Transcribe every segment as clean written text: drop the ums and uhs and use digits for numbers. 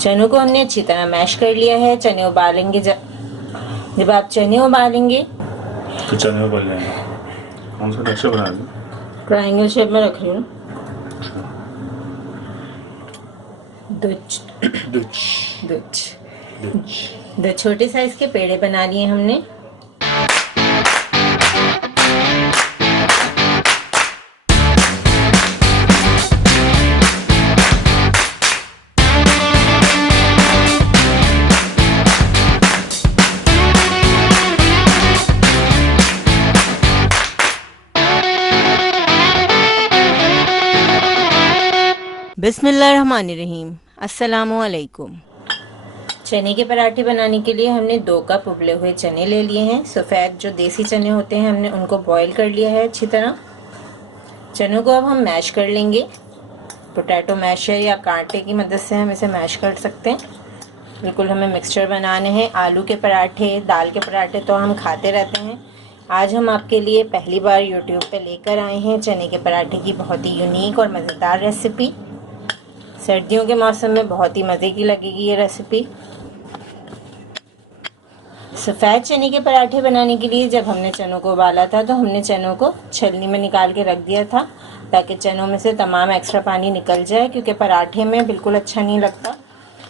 चनों को हमने अच्छी तरह मैश कर लिया है। चने उबालेंगे जब आप चने उबालेंगे तो चने उबल जाएंगे। कौन सा टेक्सचर बना दें? ट्रायंगल शेप में रख रही हूँ। दो छोटे साइज के पेड़े बना लिए हमने। बिस्मिल्लाहिर्रहमानिर्रहीम। अस्सलामुअलैकुम। चने के पराठे बनाने के लिए हमने 2 कप उबले हुए चने ले लिए हैं। सफ़ेद जो देसी चने होते हैं हमने उनको बॉईल कर लिया है अच्छी तरह। चनों को अब हम मैश कर लेंगे। पोटैटो मैशर या कांटे की मदद से हम इसे मैश कर सकते हैं। बिल्कुल हमें मिक्सचर बनाने हैं। आलू के पराठे, दाल के पराठे तो हम खाते रहते हैं। आज हम आपके लिए पहली बार यूट्यूब पे लेकर आए हैं चने के पराठे की बहुत ही यूनिक और मज़ेदार रेसिपी। सर्दियों के मौसम में बहुत ही मज़े की लगेगी ये रेसिपी। सफ़ेद चने के पराठे बनाने के लिए जब हमने चनों को उबाला था तो हमने चनों को छलनी में निकाल के रख दिया था ताकि चनों में से तमाम एक्स्ट्रा पानी निकल जाए, क्योंकि पराठे में बिल्कुल अच्छा नहीं लगता।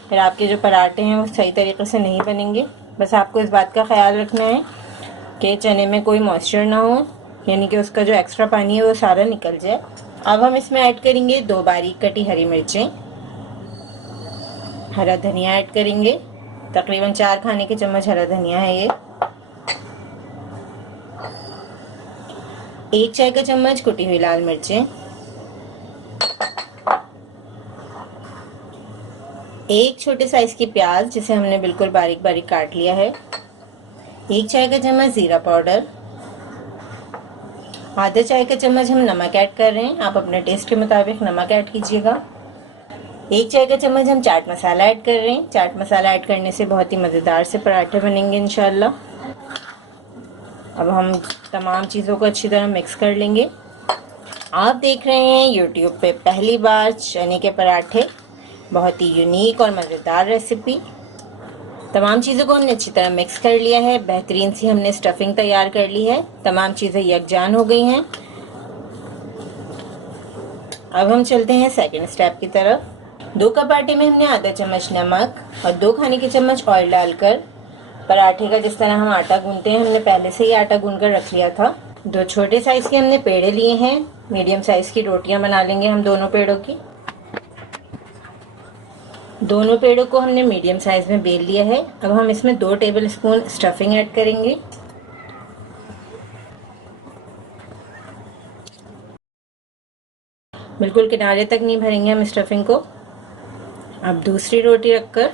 फिर आपके जो पराठे हैं वो सही तरीके से नहीं बनेंगे। बस आपको इस बात का ख्याल रखना है कि चने में कोई मॉइस्चर ना हो, यानी कि उसका जो एक्स्ट्रा पानी है वो सारा निकल जाए। अब हम इसमें ऐड करेंगे 2 बारीक कटी हरी मिर्चें, हरा धनिया ऐड करेंगे। तकरीबन 4 खाने के चम्मच हरा धनिया है ये। 1 चाय का चम्मच कुटी हुई लाल मिर्चें, 1 छोटे साइज की प्याज जिसे हमने बिल्कुल बारीक बारीक काट लिया है, 1 चाय का चम्मच जीरा पाउडर, आधा चाय का चम्मच हम नमक ऐड कर रहे हैं। आप अपने टेस्ट के मुताबिक नमक ऐड कीजिएगा। 1 चाय का चम्मच हम चाट मसाला ऐड कर रहे हैं। चाट मसाला ऐड करने से बहुत ही मज़ेदार से पराठे बनेंगे इंशाल्लाह। अब हम तमाम चीज़ों को अच्छी तरह मिक्स कर लेंगे। आप देख रहे हैं यूट्यूब पे पहली बार चने के पराठे, बहुत ही यूनिक और मज़ेदार रेसिपी। तमाम चीज़ों को हमने अच्छी तरह मिक्स कर लिया है। बेहतरीन सी हमने स्टफिंग तैयार कर ली है। तमाम चीज़ें यकजान हो गई हैं। अब हम चलते हैं सेकंड स्टेप की तरफ। 2 कप आटे में हमने आधा चम्मच नमक और 2 खाने के चम्मच ऑयल डालकर पराठे का जिस तरह हम आटा गूंथते हैं हमने पहले से ही आटा गूंथ कर रख लिया था। 2 छोटे साइज के हमने पेड़े लिए हैं। मीडियम साइज की रोटियां बना लेंगे हम दोनों पेड़ों की। दोनों पेड़ों को हमने मीडियम साइज में बेल लिया है। अब हम इसमें 2 टेबल स्पून स्टफिंग ऐड करेंगे। बिल्कुल किनारे तक नहीं भरेंगे हम स्टफिंग को। अब दूसरी रोटी रखकर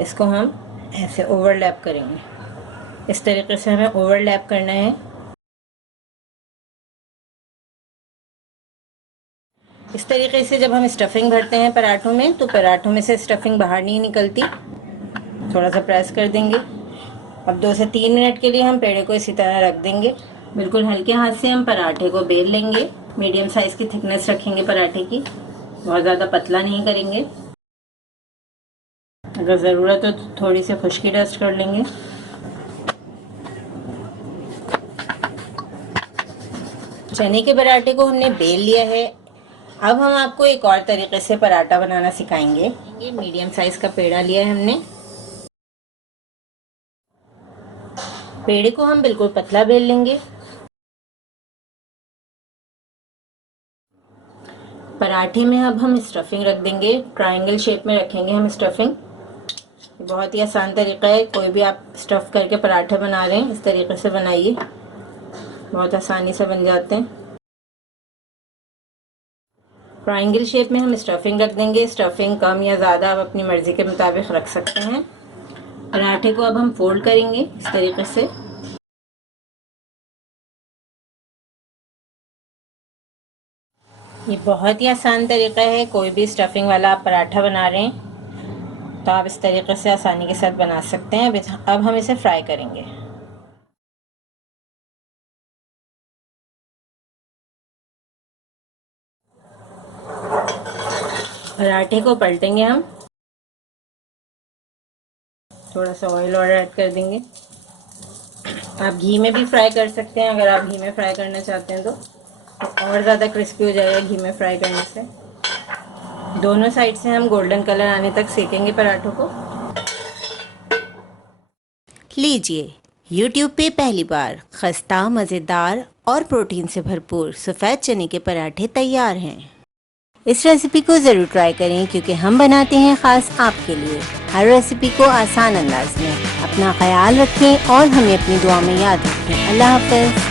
इसको हम ऐसे ओवरलैप करेंगे। इस तरीके से हमें ओवरलैप करना है। इस तरीके से जब हम स्टफिंग भरते हैं पराठों में तो पराठों में से स्टफिंग बाहर नहीं निकलती। थोड़ा सा प्रेस कर देंगे। अब 2 से 3 मिनट के लिए हम पेड़े को इसी तरह रख देंगे। बिल्कुल हल्के हाथ से हम पराठे को बेल लेंगे। मीडियम साइज की थिकनेस रखेंगे पराठे की, बहुत ज़्यादा पतला नहीं करेंगे। अगर ज़रूरत हो तो थोड़ी सी खुश्की डस्ट कर लेंगे। चने के पराठे को हमने बेल लिया है। अब हम आपको एक और तरीके से पराठा बनाना सिखाएंगे। ये मीडियम साइज का पेड़ा लिया है हमने। पेड़े को हम बिल्कुल पतला बेल लेंगे। पराठे में अब हम स्टफिंग रख देंगे। ट्रायंगल शेप में रखेंगे हम स्टफिंग। बहुत ही आसान तरीका है। कोई भी आप स्टफ करके पराठे बना रहे हैं इस तरीके से बनाइए, बहुत आसानी से बन जाते हैं। ट्रायंगल शेप में हम स्टफिंग रख देंगे। स्टफिंग कम या ज़्यादा आप अपनी मर्ज़ी के मुताबिक रख सकते हैं। पराठे को अब हम फोल्ड करेंगे इस तरीके से। ये बहुत ही आसान तरीका है। कोई भी स्टफिंग वाला आप पराठा बना रहे हैं तो आप इस तरीके से आसानी के साथ बना सकते हैं। अब हम इसे फ्राई करेंगे। पराठे को पलटेंगे हम। थोड़ा सा ऑयल और ऐड कर देंगे। आप घी में भी फ्राई कर सकते हैं, अगर आप घी में फ्राई करना चाहते हैं तो और ज़्यादा क्रिस्पी हो जाएगा घी में फ्राई करने से। दोनों साइड से हम गोल्डन कलर आने तक सेकेंगे पराठों को। लीजिए, YouTube पे पहली बार खस्ता, मज़ेदार और प्रोटीन से भरपूर सफ़ेद चने के पराठे तैयार हैं। इस रेसिपी को ज़रूर ट्राई करें क्योंकि हम बनाते हैं ख़ास आपके लिए, हर रेसिपी को आसान अंदाज में। अपना ख्याल रखें और हमें अपनी दुआ में याद रखें। अल्लाह हाफ़िज़।